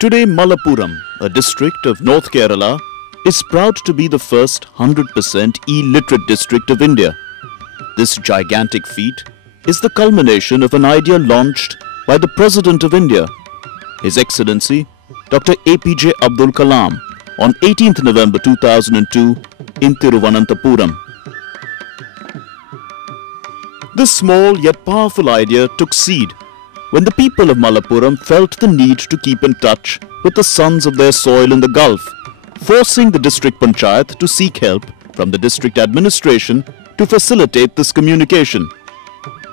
Today, Malappuram, a district of North Kerala, is proud to be the first 100% illiterate district of India. This gigantic feat is the culmination of an idea launched by the President of India, His Excellency Dr. APJ Abdul Kalam, on 18th November 2002 in Thiruvananthapuram. This small yet powerful idea took seed when the people of Malappuram felt the need to keep in touch with the sons of their soil in the Gulf, forcing the district panchayat to seek help from the district administration to facilitate this communication.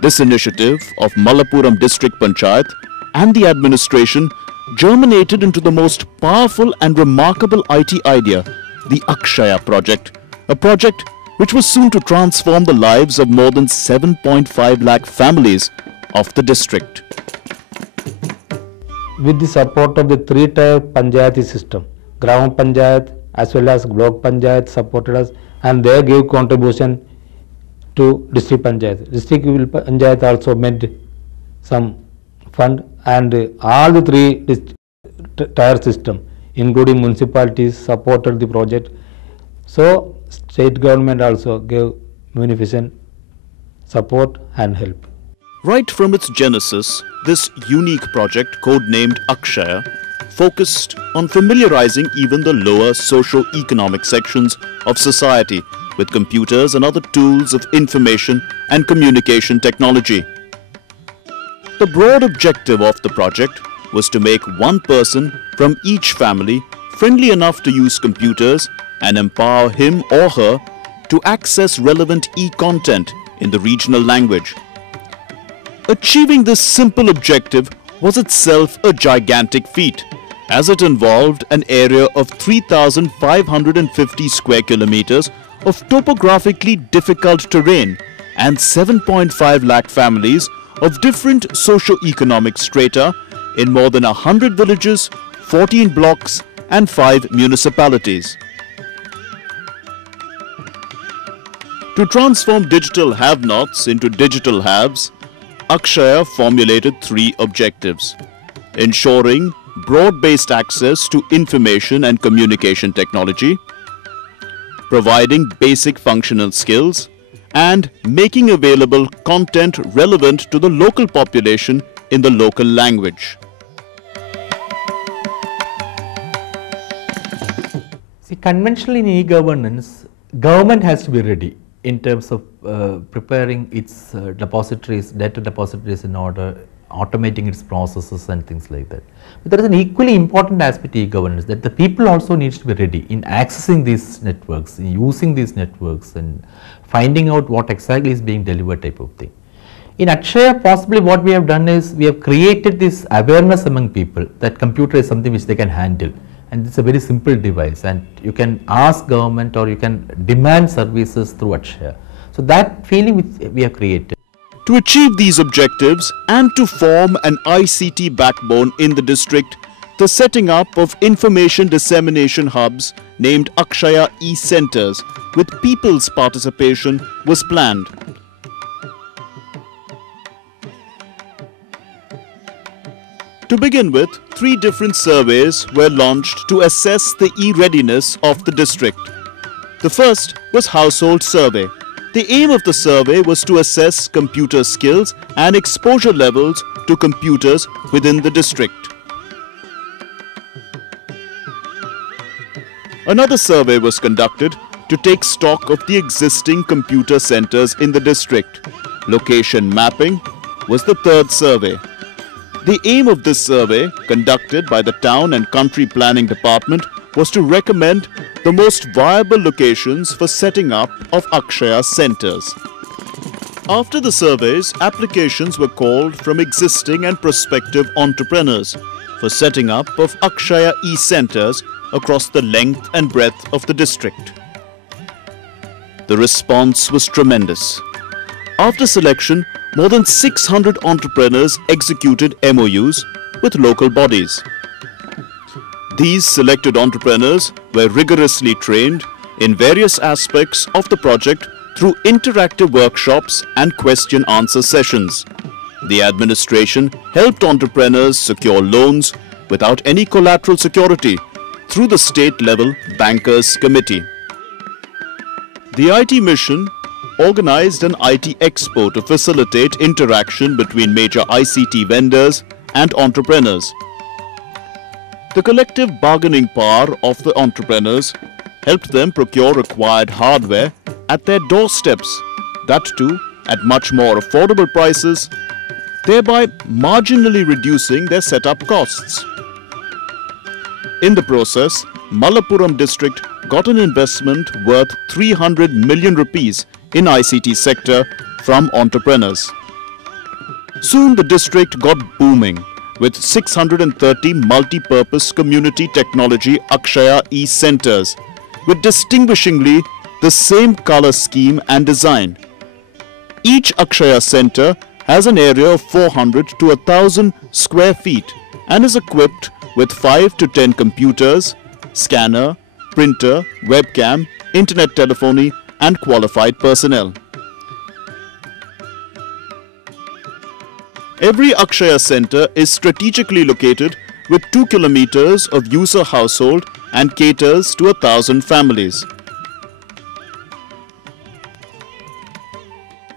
This initiative of Malappuram district panchayat and the administration germinated into the most powerful and remarkable IT idea, the Akshaya project, a project which was soon to transform the lives of more than 7.5 lakh families of the district. With the support of the three-tier panchayati system, Gram Panchayat as well as Block Panchayat supported us, and they gave contribution to District Panchayat. District Panchayat also made some fund, and all the three tier system, including municipalities, supported the project. So state government also gave munificent support and help. Right from its genesis, this unique project, codenamed Akshaya, focused on familiarizing even the lower socio-economic sections of society with computers and other tools of information and communication technology. The broad objective of the project was to make one person from each family friendly enough to use computers and empower him or her to access relevant e-content in the regional language. Achieving this simple objective was itself a gigantic feat, as it involved an area of 3,550 square kilometers of topographically difficult terrain and 7.5 lakh families of different socio-economic strata in more than 100 villages, 14 blocks and 5 municipalities. To transform digital have-nots into digital haves, Akshaya formulated three objectives: ensuring broad-based access to information and communication technology, providing basic functional skills, and making available content relevant to the local population in the local language. See, conventionally in e-governance, government has to be ready in terms of preparing its depositories, data depositories in order, automating its processes and things like that. But there is an equally important aspect of e-governance, that the people also needs to be ready in accessing these networks, in using these networks and finding out what exactly is being delivered type of thing. In Akshaya, possibly what we have done is we have created this awareness among people that computer is something which they can handle, and it's a very simple device, and you can ask government or you can demand services through Akshaya. So that feeling which we have created. To achieve these objectives and to form an ICT backbone in the district, the setting up of information dissemination hubs named Akshaya e-centers with people's participation was planned. To begin with, 3 different surveys were launched to assess the e-readiness of the district. The first was household survey. The aim of the survey was to assess computer skills and exposure levels to computers within the district. Another survey was conducted to take stock of the existing computer centers in the district. Location mapping was the third survey. The aim of this survey, conducted by the Town and Country Planning Department, was to recommend the most viable locations for setting up of Akshaya centers. After the surveys, applications were called from existing and prospective entrepreneurs for setting up of Akshaya e-centers across the length and breadth of the district. The response was tremendous. After selection, more than 600 entrepreneurs executed MOUs with local bodies. These selected entrepreneurs were rigorously trained in various aspects of the project through interactive workshops and question-answer sessions. The administration helped entrepreneurs secure loans, without any collateral security through the state-level Bankers Committee. The IT mission organized an IT expo to facilitate interaction between major ICT vendors and entrepreneurs. The collective bargaining power of the entrepreneurs helped them procure required hardware at their doorsteps, that too at much more affordable prices, thereby marginally reducing their setup costs. In the process, Malappuram district got an investment worth 300 million rupees in ICT sector from entrepreneurs. Soon the district got booming with 630 multi-purpose community technology Akshaya e-centers with distinguishingly the same color scheme and design. Each Akshaya center has an area of 400 to 1000 square feet and is equipped with 5 to 10 computers, scanner, printer, webcam, internet telephony and qualified personnel. Every Akshaya center is strategically located with 2 kilometers of user household and caters to 1,000 families.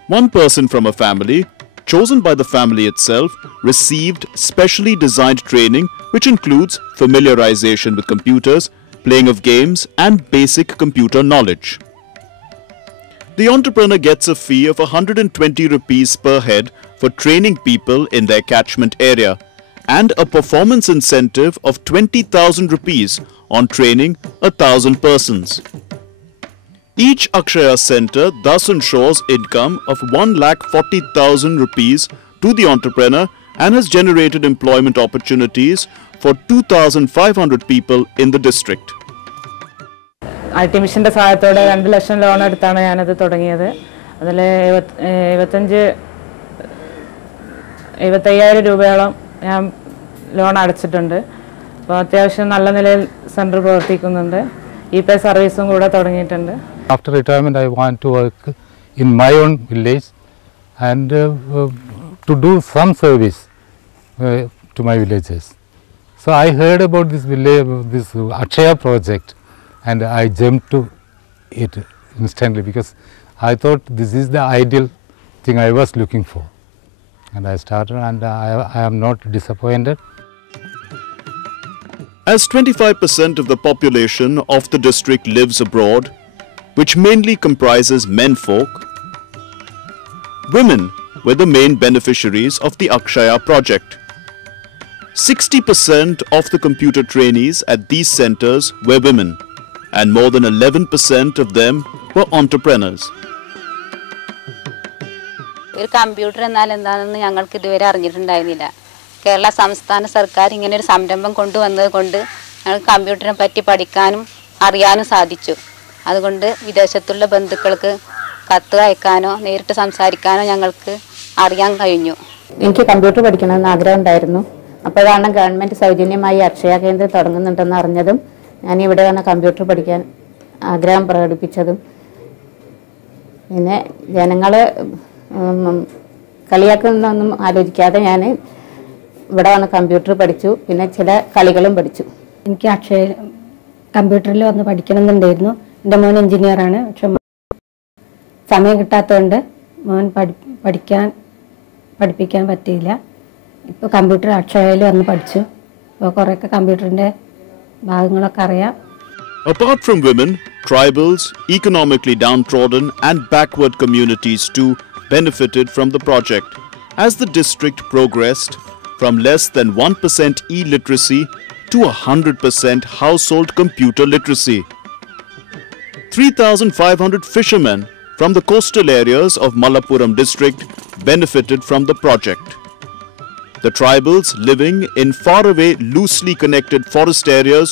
One person from a family, chosen by the family itself, received specially designed training which includes familiarization with computers, playing of games and basic computer knowledge. The entrepreneur gets a fee of 120 rupees per head for training people in their catchment area and a performance incentive of 20,000 rupees on training 1,000 persons. Each Akshaya center thus ensures income of 1,40,000 rupees to the entrepreneur and has generated employment opportunities for 2,500 people in the district. IT മിഷന്റെ സഹായത്തോടെ 2 ലക്ഷം loan എടുത്താണ് ഞാനത് തുടങ്ങിയത്. അതിൽ 75,000 രൂപയോളം ഞാൻ loan അടച്ചിട്ടുണ്ട്. അപ്പോൾ അത്യാവശ്യം നല്ല നിലയിൽ സെന്റർ പ്രവർത്തിക്കുന്നുണ്ട്. ഇപേ സർവീസും കൂടെ തുടങ്ങിയിട്ടുണ്ട്. After retirement, I want to work in my own village and to do some service to my villagers. So I heard about this village, this Akshaya project, and I jumped to it instantly because I thought this is the ideal thing I was looking for. And I started, and I am not disappointed. As 25% of the population of the district lives abroad, which mainly comprises menfolk, women were the main beneficiaries of the Akshaya project. 60% of the computer trainees at these centers were women, and more than 11% of them were entrepreneurs. ഒരു computer എന്നാൽ എന്താണെന്ന് ഞങ്ങൾക്ക് ഇതുവരെ അറിഞ്ഞിട്ടുണ്ടായിരുന്നില്ല. കേരള സംസ്ഥാന സർക്കാർ ഇങ്ങനെ ഒരു സംരംഭം കൊണ്ടുവന്നത് കൊണ്ട് ഞങ്ങൾക്ക് കമ്പ്യൂട്ടറിനെ പറ്റി പഠിക്കാനും അറിയാനും സാധിച്ചു. അതുകൊണ്ട് വിദേശത്തുള്ള ബന്ധുക്കൾക്ക് കത്ത് അയക്കാനോ നേരിട്ട് സംസാരിക്കാനോ ഞങ്ങൾക്ക് അറിയാൻ കഴിഞ്ഞു. എനിക്ക് കമ്പ്യൂട്ടർ പഠിക്കണമെന്ന് ആഗ്രഹം ഉണ്ടായിരുന്നു. അപ്പോഴാണ് ഗവൺമെൻറ് സൗജന്യമായി അക്ഷയ കേന്ദ്രം തുടങ്ങുന്നുണ്ടെന്ന് അറിഞ്ഞതും ഞാൻ ഇവിടെ വന്ന് കമ്പ്യൂട്ടർ പഠിക്കാൻ ആഗ്രഹം പ്രകടിപ്പിച്ചതും. പിന്നെ ജനങ്ങൾ കളിയാക്കുന്നൊന്നും ആലോചിക്കാതെ ഞാൻ ഇവിടെ വന്ന് കമ്പ്യൂട്ടർ പഠിച്ചു. പിന്നെ ചില കളികളും പഠിച്ചു. എനിക്ക് അക്ഷയ കമ്പ്യൂട്ടറിൽ വന്ന് പഠിക്കണമെന്നുണ്ടായിരുന്നു. എൻ്റെ മോൻ എഞ്ചിനീയറാണ്. പക്ഷെ സമയം കിട്ടാത്തതുകൊണ്ട് മോൻ പഠിപ്പിക്കാൻ പറ്റിയില്ല. ഇപ്പോൾ കമ്പ്യൂട്ടർ അക്ഷയയിൽ വന്ന് പഠിച്ചു. അപ്പോൾ കുറേയൊക്കെ കമ്പ്യൂട്ടറിൻ്റെ ഭാഗങ്ങളൊക്കെ അറിയാം. Apart from women, tribals, economically downtrodden and backward communities too benefited from the project as the district progressed from less than 1% e-literacy to 100% household computer literacy. 3,500 fishermen from the coastal areas of Malappuram district benefited from the project. The tribals living in faraway, loosely connected forest areas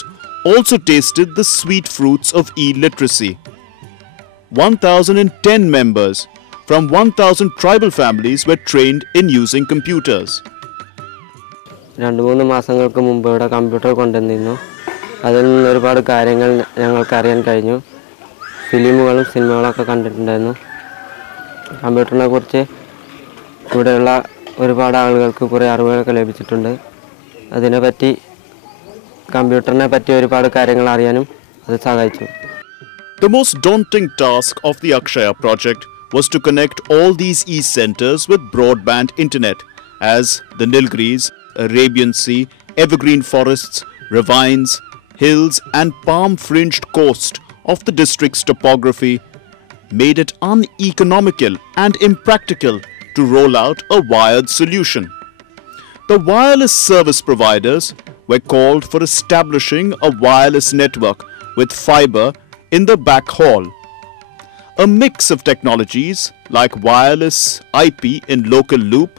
also tasted the sweet fruits of e-literacy. 1,010 members from 1,000 tribal families were trained in using computers. 2-3 മാസങ്ങൾക്ക് മുമ്പ് ഇവിടെ computer കൊണ്ടുവന്നിരുന്നു. അതിൽ നിന്ന് ഒരുപാട് കാര്യങ്ങൾ ഞങ്ങൾക്ക് അറിയാൻ കഴിഞ്ഞു. ഫിലിമുകളും സിനിമകളൊക്കെ കണ്ടിട്ടുണ്ടായിരുന്നു. കമ്പ്യൂട്ടറിനെ കുറിച്ച് ഇവിടെയുള്ള ഒരുപാട് ആളുകൾക്ക് കുറേ അറിവുകളൊക്കെ ലഭിച്ചിട്ടുണ്ട്. അതിനെപ്പറ്റി കമ്പ്യൂട്ടറിനെ പറ്റി ഒരുപാട് കാര്യങ്ങൾ അറിയാനും അത് സഹായിച്ചു. The most daunting task of the Akshaya project was to connect all these e-centers with broadband internet, as the Nilgiris, Arabian Sea, evergreen forests, ravines, hills and palm-fringed coast of the district's topography made it uneconomical and impractical to roll out a wired solution. The wireless service providers were called for establishing a wireless network with fiber in the backhaul. A mix of technologies like wireless IP in local loop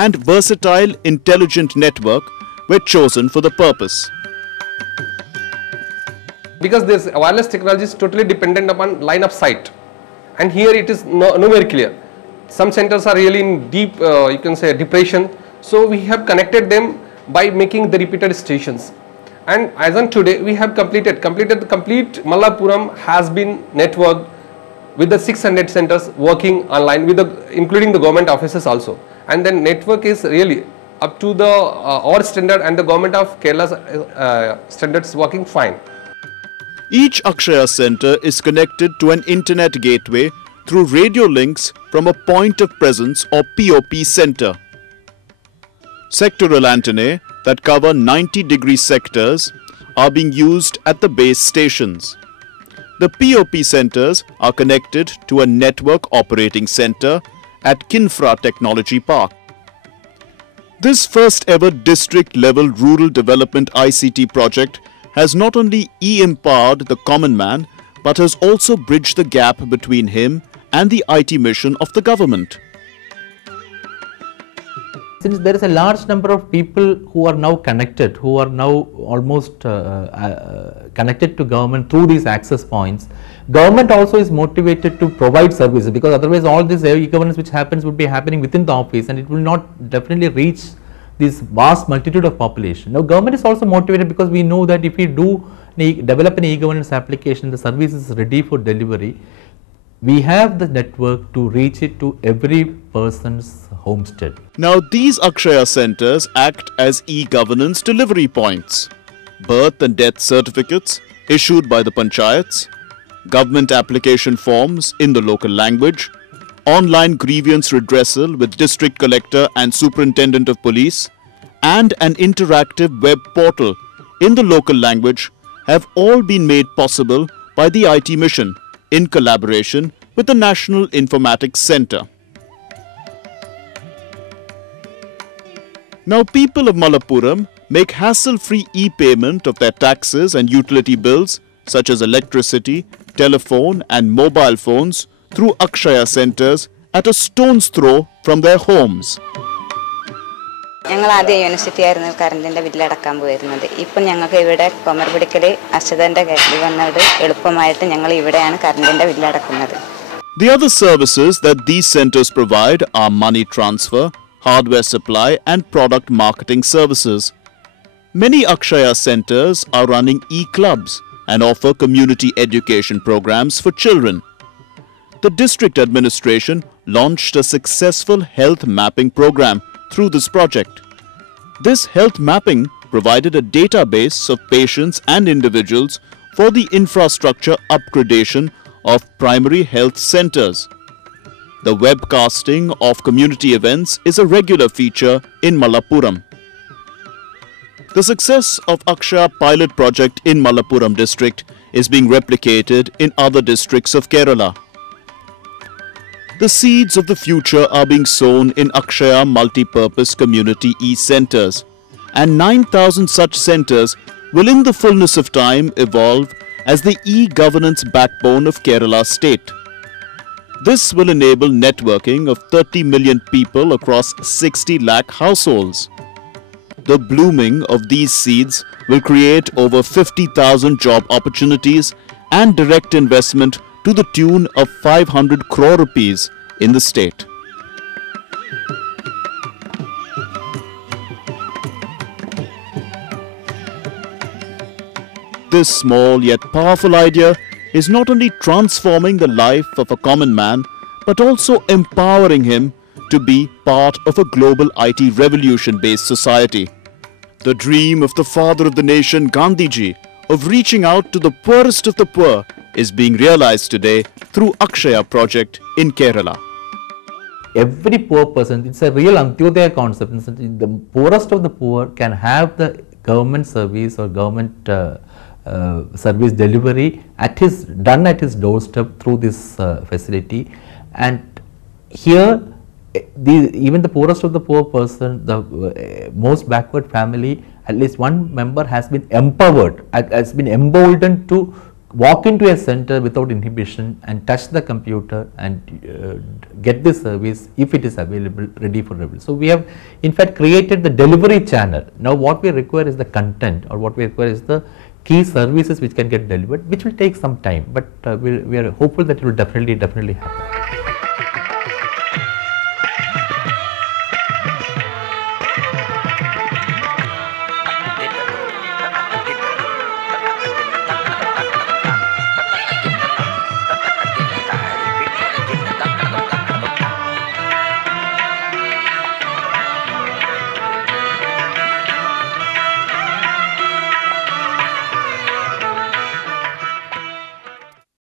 and versatile intelligent network were chosen for the purpose. Because this wireless technology is totally dependent upon line of sight, and here it is nowhere clear. Some centers are really in deep, you can say, depression. So we have connected them by making the repeated stations. And as on today, we have completed the complete Malappuram has been networked with the 600 centers working online, with including the government offices also. And then network is really up to the our standard and the government of Kerala's standards working fine. Each Akshaya center is connected to an internet gateway through radio links from a point of presence or POP center. Sectoral antennae that cover 90-degree sectors are being used at the base stations. The POP centers are connected to a network operating center at Kinfra Technology Park. This first ever district level rural development ICT project has not only empowered the common man but has also bridged the gap between him and the IT mission of the government. Since there is a large number of people who are now connected, who are now almost connected to government through these access points, government also is motivated to provide services, because otherwise all this e-governance which happens would be happening within the office and it will not definitely reach this vast multitude of population. Now government is also motivated because we know that if we do develop an e-governance application, the service is ready for delivery. We have the network to reach it to every person's homestead. Now these Akshaya centers act as e-governance delivery points. Birth and death certificates issued by the panchayats, government application forms in the local language, online grievance redressal with district collector and superintendent of police, and an interactive web portal in the local language have all been made possible by the IT mission in collaboration with the National Informatics Center. Now people of Malappuram make hassle-free e-payment of their taxes and utility bills such as electricity, telephone and mobile phones through Akshaya centers at a stone's throw from their homes. ഞങ്ങൾ ആദ്യം university ആയിരുന്നു കറണ്ടിൻ്റെ ബില്ലടക്കാൻ പോയിരുന്നത്. ഇപ്പം ഞങ്ങൾക്ക് ഇവിടെ കൊമർപിടിക്കൽ അശ്വതൻ്റെ കയ്യിൽ വന്നത് എളുപ്പമായിട്ട് ഞങ്ങൾ ഇവിടെയാണ് കറണ്ടിൻ്റെ ബില്ലടക്കുന്നത്. The other services that these centers provide are money transfer, hardware supply and product marketing services. Many Akshaya centers are running e-clubs and offer community education programs for children. The district administration launched a successful health mapping program through this project. This health mapping provided a database of patients and individuals for the infrastructure upgradation of primary health centers. The webcasting of community events is a regular feature in Malappuram. The success of Akshaya pilot project in Malappuram district is being replicated in other districts of Kerala. The seeds of the future are being sown in Akshaya multi-purpose community e-centers, and 9,000 such centers will in the fullness of time evolve as the e-governance backbone of Kerala state. This will enable networking of 30 million people across 60 lakh households. The blooming of these seeds will create over 50,000 job opportunities and direct investment to the tune of 500 crore rupees in the state. This small yet powerful idea is not only transforming the life of a common man, but also empowering him to be part of a global IT revolution-based society. The dream of the father of the nation, Gandhiji, of reaching out to the poorest of the poor is being realized today through Akshaya project in Kerala. Every poor person, it's a real Antyodaya concept. The poorest of the poor can have the government service or government service delivery done at his doorstep through this facility. And here, even the poorest of the poor person, the most backward family, at least one member has been empowered, has been emboldened to walk into a center without inhibition and touch the computer and get the service if it is available, ready for delivery. So we have in fact created the delivery channel. Now what we require is the content, or what we require is the key services which can get delivered, which will take some time, but we are hopeful that it will definitely happen.